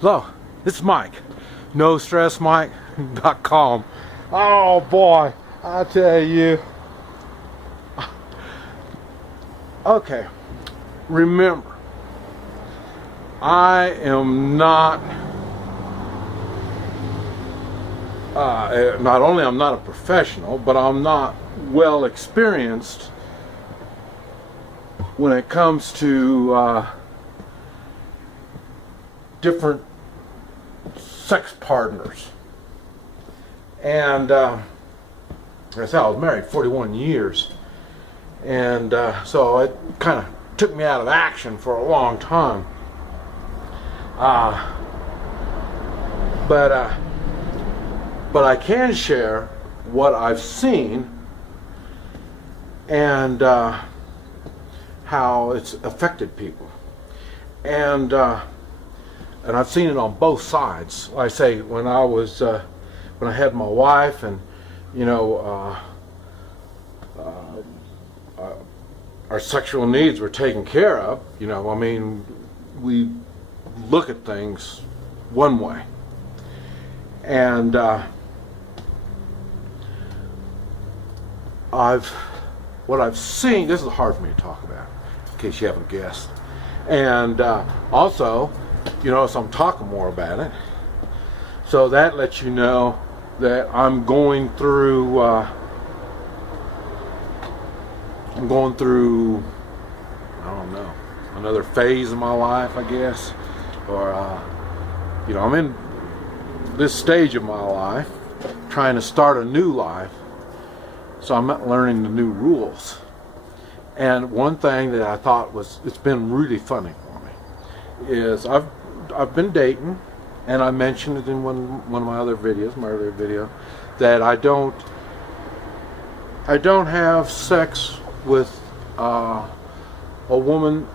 Hello, it's Mike. NoStressMike.com. Oh boy, I tell you. Okay, remember, I am not only I'm not a professional, but I'm not well experienced when it comes to different sex partners. And like I said, I was married 41 years, and so it kind of took me out of action for a long time. But I can share what I've seen and how it's affected people, and I've seen it on both sides. Like I say, when I had my wife, and you know, our sexual needs were taken care of. You know, I mean, we look at things one way, and what I've seen. This is hard for me to talk about, in case you haven't guessed, and also, you know, so I'm talking more about it. So that lets you know that I'm going through I don't know, another phase of my life, I guess, or you know, I'm in this stage of my life trying to start a new life, so I'm not learning the new rules. And one thing that I thought it's been really funny for me is I've been dating, and I mentioned it in one of my other videos, my earlier video, that I don't have sex with a woman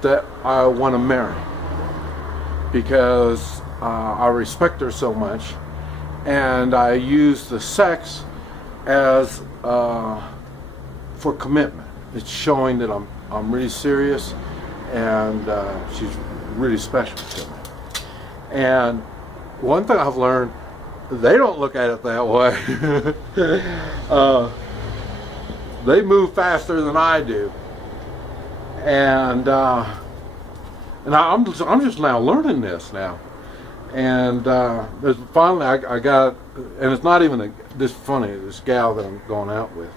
that I want to marry, because I respect her so much, and I use the sex as for commitment. It's showing that I'm really serious, and she's really special to me. And one thing I've learned, they don't look at it that way. They move faster than I do, and I'm just now learning this now. And finally I got, and it's not even this funny, this gal that I'm going out with,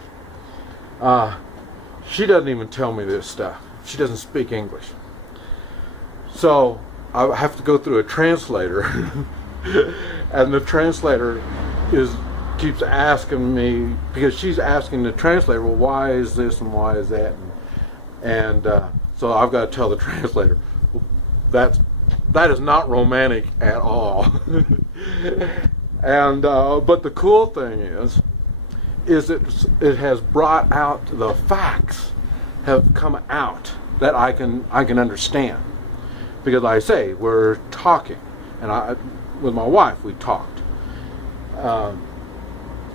she doesn't even tell me this stuff. She doesn't speak English, so I have to go through a translator. And the translator keeps asking me, because she's asking the translator, well, why is this and why is that, and so I've got to tell the translator, well, that is not romantic at all. And but the cool thing is it has brought out, the facts have come out that I can understand, because like I say, we're talking, and with my wife we talked,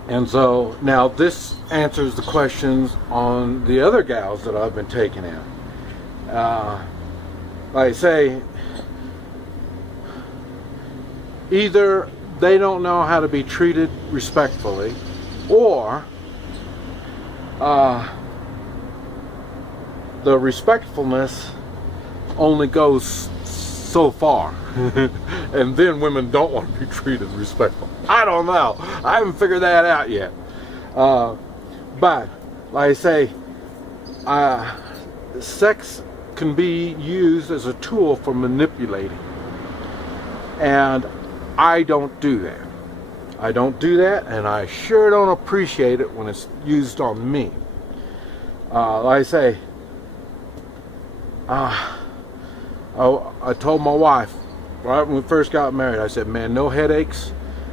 and so now this answers the questions on the other gals that I've been taking in. Like I say, either they don't know how to be treated respectfully, or the respectfulness only goes so far, and then women don't want to be treated respectful. I don't know. I haven't figured that out yet. But like I say, sex can be used as a tool for manipulating, and I don't do that. I don't do that, and I sure don't appreciate it when it's used on me. Like I say, I told my wife right when we first got married, I said, man, no headaches,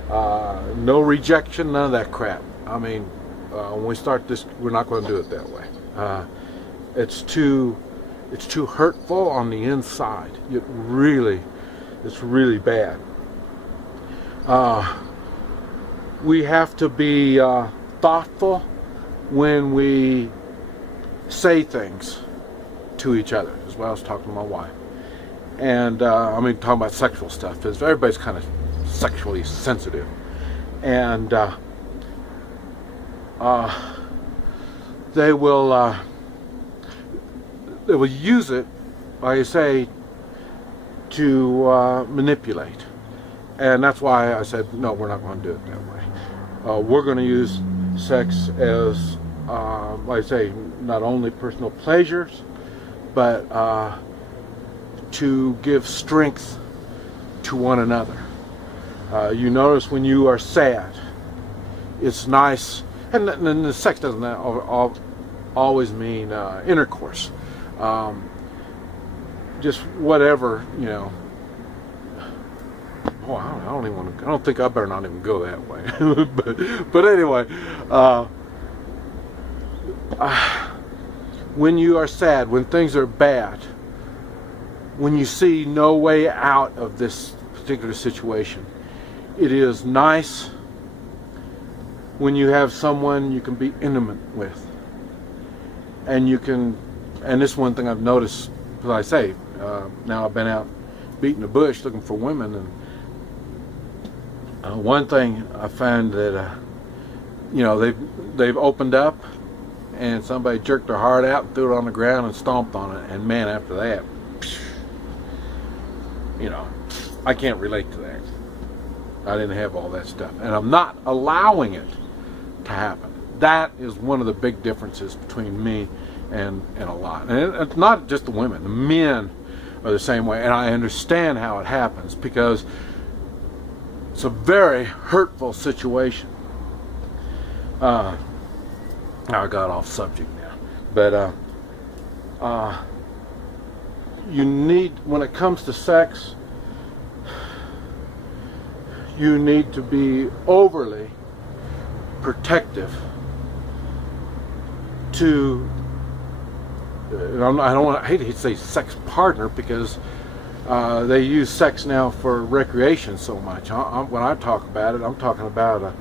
no rejection, none of that crap. I mean, when we start this, we're not going to do it that way. It's too hurtful on the inside. It's really bad. We have to be thoughtful when we say things to each other, as well as talking to my wife. And I mean, talking about sexual stuff, because everybody's kind of sexually sensitive, and they will use it, like I say, to manipulate. And that's why I said, no, we're not going to do it that way. We're going to use sex as, like I say, not only personal pleasures, but to give strength to one another. You notice when you are sad, it's nice, and the sex doesn't always mean intercourse. Just whatever, you know. Oh, I don't even want to. I don't think I better not even go that way. but anyway, when you are sad, when things are bad, when you see no way out of this particular situation, it is nice when you have someone you can be intimate with, and you can. And this is one thing I've noticed, as I say, now I've been out beating the bush looking for women, and one thing I find that you know, they've opened up, and somebody jerked their heart out and threw it on the ground and stomped on it, and man, after that, you know, I can't relate to that. I didn't have all that stuff, and I'm not allowing it to happen. That is one of the big differences between me and a lot. And it's not just the women. The men are the same way, and I understand how it happens, because it's a very hurtful situation. Now I got off subject now, but you need, when it comes to sex, you need to be overly protective to, I hate to say sex partner, because they use sex now for recreation so much. When I talk about it, I'm talking about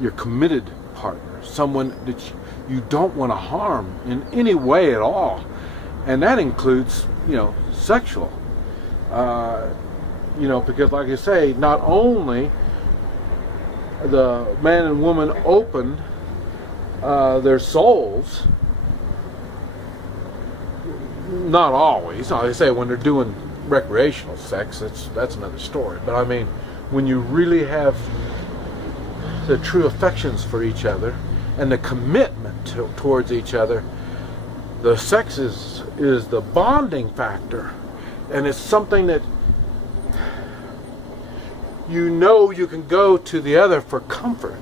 your committed partner, someone that you don't want to harm in any way at all, and that includes, you know, sexual. You know, because like I say, not only the man and woman open their souls, not always. Like I say, when they're doing recreational sex, that's another story. But I mean, when you really have the true affections for each other and the commitment towards each other, the sex is the bonding factor, and it's something that you know you can go to the other for comfort.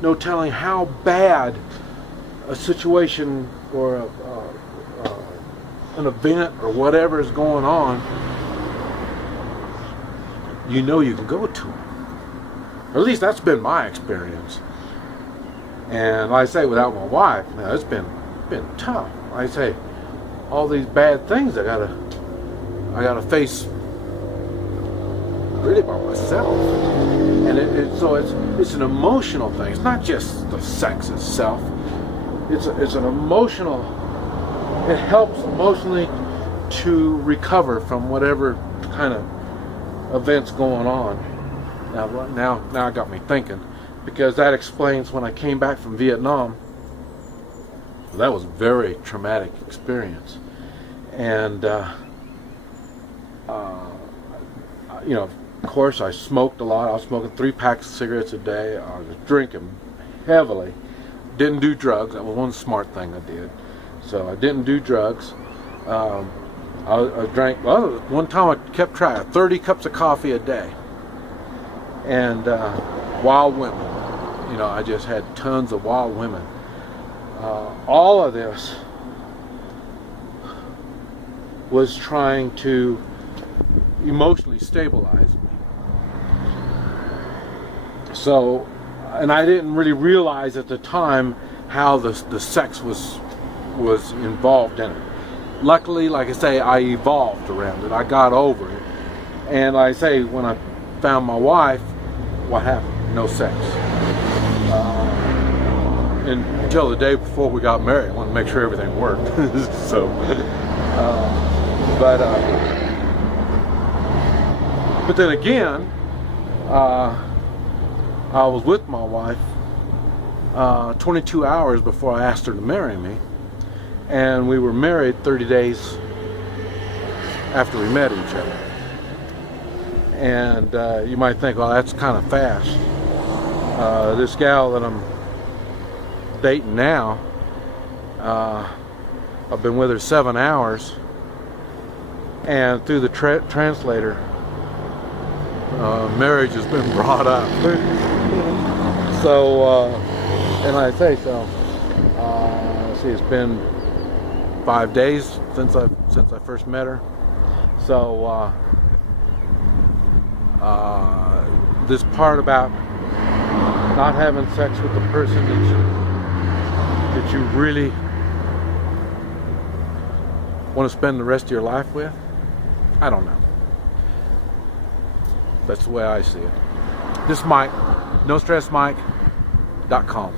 No telling how bad a situation or an event or whatever is going on, you know you can go to them. Or at least that's been my experience. And like I say, without my wife, now it's been tough. Like I say, all these bad things I gotta face really by myself. And so it's an emotional thing. It's not just the sex itself. It's an emotional. It helps emotionally to recover from whatever kind of events going on. Now it got me thinking, because that explains when I came back from Vietnam. That was a very traumatic experience, and you know, of course, I smoked a lot. I was smoking 3 packs of cigarettes a day. I was drinking heavily. Didn't do drugs. That was one smart thing I did. So I didn't do drugs. I drank, well, one time I kept track, 30 cups of coffee a day. And wild women. You know, I just had tons of wild women. All of this was trying to emotionally stabilize me. So, and I didn't really realize at the time how the sex was involved in it. Luckily, like I say, I evolved around it. I got over it. And like I say, when I found my wife, what happened? No sex. And until the day before we got married, I wanted to make sure everything worked. So, But then again, I was with my wife 22 hours before I asked her to marry me, and we were married 30 days after we met each other. And you might think, well, that's kind of fast. This gal that I'm dating now, I've been with her 7 hours, and through the translator, marriage has been brought up. So, and I say so. See, it's been 5 days since I first met her. So, this part about not having sex with the person that you really want to spend the rest of your life with, I don't know. That's the way I see it. This is Mike, NoStressMike.com.